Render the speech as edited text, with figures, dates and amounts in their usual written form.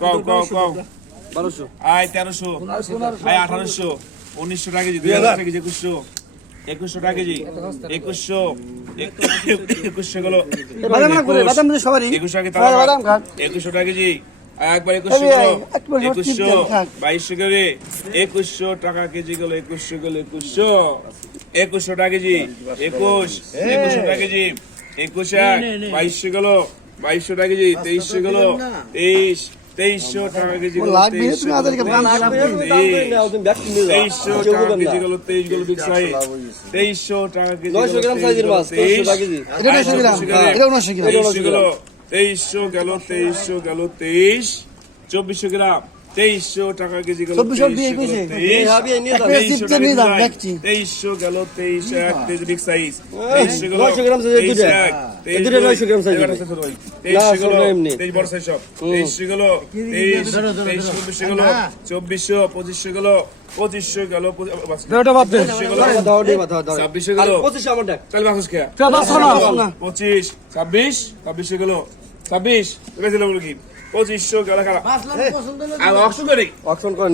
কও 1200 আয় 1300 আয় 1800 1900 টাকা কেজি 2000 টাকা কেজি 2100 টাকা কেজি 2100 গেল বাদাম না করে বাদাম দিয়ে সবারই 2100 টাকা বাদাম খান 2100 টাকা কেজি একবার 2100 গেল 2200 করে 2100 টাকা কেজি গেল 2100 গেল 2100 টাকা কেজি 2100 টাকা কেজি 21 2200 গেল 2200 টাকা কেজি 2300 গেল 2300 টাকা কেজি গেল 2300 টাকা কেজি গেল 23 গেল 2300 টাকা কেজি 900 গ্রাম সাইজের মাছ 900 টাকা কেজি এটা 900 গ্রাম এটা 900 গ্রাম 2300 গেল 2300 গেল 2400 গ্রাম 2300 টাকা কেজি গেল 2400 দিয়ে 21 2300 গেল 23 এক কেজি বিগ সাইজ 2300 গেল 900 গ্রাম সাইজের দুটো এই দুটো 900 গ্রাম সাইজের 2300 গেল 23 বড় সাইজ সব 2300 গেল 23 গেল 2400 2500 গেল 2500 গেল 2500 গেল 2600 গেল 25 আমার দেখ চল বাসস কে 25 26 গেল 26 বেশি লোক কি 2500 গেল খারাপ আর অক্সন করি অকশন করেন